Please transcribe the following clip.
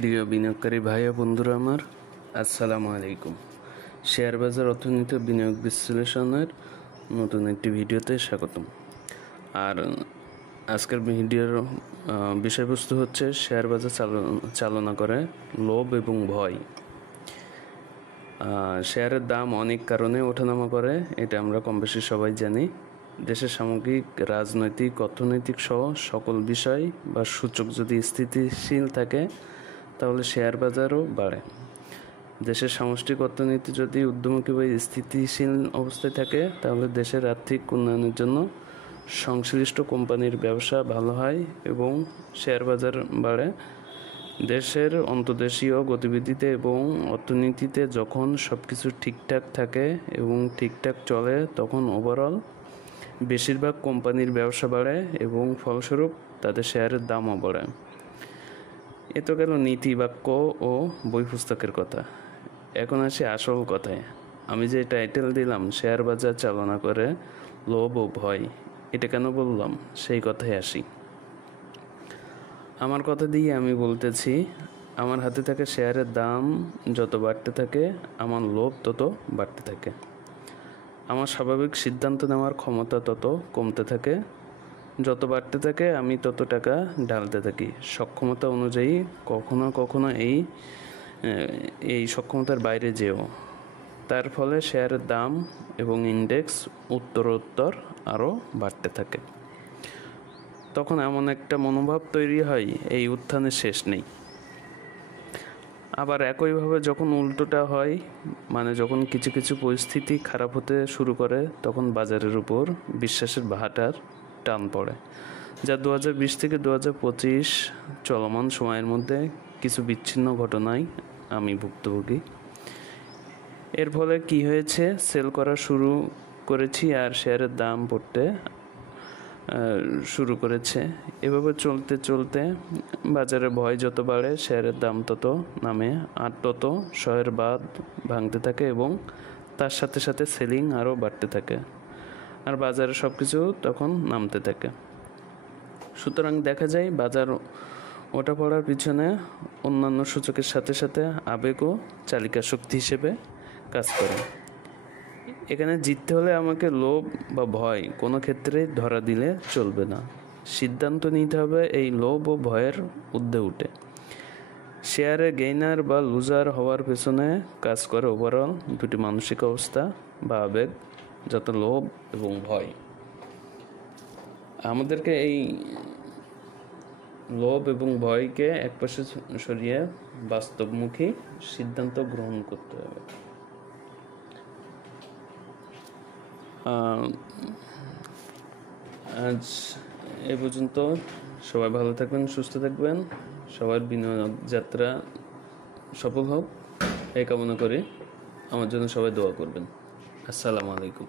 প্রিয় বিনিয়োগকারী ভাই ও বন্ধুরা আমার, আসসালামু আলাইকুম। শেয়ার বাজার অর্থনীতি ও বিনিয়োগ বিশ্লেষণের নতুন একটি ভিডিওতে স্বাগতম। আর আজকের ভিডিওর বিষয়বস্তু হচ্ছে শেয়ার বাজার চালনা করে লোভ এবং ভয়। শেয়ারের দাম অনেক কারণে ওঠানামা করে, এটা আমরা কম বেশি সবাই জানি। দেশের সামগ্রিক রাজনৈতিক অর্থনৈতিক সহ সকল বিষয় বা সূচক যদি স্থিতিশীল থাকে তাহলে শেয়ার বাজারও বাড়ে। দেশের সামষ্টিক অর্থনীতি যদি ঊর্ধ্বমুখী বা স্থিতিশীল অবস্থায় থাকে তাহলে দেশের আর্থিক উন্নয়নের জন্য সংশ্লিষ্ট কোম্পানির ব্যবসা ভালো হয় এবং শেয়ার বাজার বাড়ে। দেশের অন্তর্দেশীয় গতিবিধিতে এবং অর্থনীতিতে যখন সব কিছু ঠিকঠাক থাকে এবং ঠিকঠাক চলে তখন ওভারঅল বেশিরভাগ কোম্পানির ব্যবসা বাড়ে এবং ফলস্বরূপ তাদের শেয়ারের দামও বাড়ে। এ তো গেল নীতি বাক্য ও বই পুস্তকের কথা। এখন আসি আসল কথায়। আমি যে টাইটেল দিলাম শেয়ার বাজার চালনা করে লোভ ও ভয়, এটা কেন বললাম সেই কথায় আসি। আমার কথা দিয়ে আমি বলতেছি, আমার হাতে থাকে শেয়ারের দাম যত বাড়তে থাকে আমার লোভ তত বাড়তে থাকে। আমার স্বাভাবিক সিদ্ধান্ত নেওয়ার ক্ষমতা তত কমতে থাকে। যত বাড়তে থাকে আমি তত টাকা ঢালতে থাকি সক্ষমতা অনুযায়ী, কখনো কখনো এই সক্ষমতার বাইরে যেও। তার ফলে শেয়ারের দাম এবং ইন্ডেক্স উত্তরোত্তর আরও বাড়তে থাকে। তখন এমন একটা মনোভাব তৈরি হয় এই উত্থানের শেষ নেই। আবার একইভাবে যখন উল্টোটা হয়, মানে যখন কিছু কিছু পরিস্থিতি খারাপ হতে শুরু করে তখন বাজারের উপর বিশ্বাসের ভাটার টান পড়ে, যা 2020 থেকে 2025 চলমান সময়ের মধ্যে কিছু বিচ্ছিন্ন ঘটনায় আমি ভুক্তভোগী। এর ফলে কি হয়েছে, সেল করা শুরু করেছি আর শেয়ারের দাম পড়তে শুরু করেছে। এভাবে চলতে চলতে বাজারে ভয় যত বাড়ে শেয়ারের দাম তত নামে আর তত শয়ের বাঁধ ভাঙতে থাকে এবং তার সাথে সাথে সেলিং আরও বাড়তে থাকে আর বাজারে সব কিছু তখন নামতে থাকে। সুতরাং দেখা যায় বাজার ওঠা পড়ার পিছনে অন্যান্য সূচকের সাথে সাথে আবেগও চালিকা শক্তি হিসেবে কাজ করে। এখানে জিততে হলে আমাকে লোভ বা ভয় কোনো ক্ষেত্রে ধরা দিলে চলবে না। সিদ্ধান্ত নিতে হবে এই লোভ ও ভয়ের ঊর্ধ্বে উঠে। শেয়ারে গেইনার বা লুজার হওয়ার পেছনে কাজ করে ওভারঅল দুটি মানসিক অবস্থা বা আবেগ, যত লোভ এবং ভয়। আমাদেরকে এই লোভ এবং ভয়কে একপাশে সরিয়ে বাস্তবমুখী সিদ্ধান্ত গ্রহণ করতে হবে। আজ এ পর্যন্ত। সবাই ভালো থাকবেন, সুস্থ থাকবেন, সবার বিনিয়োগ যাত্রা সফল হোক এই কামনা করে আমার জন্য সবাই দোয়া করবেন। আসসালামু আলাইকুম।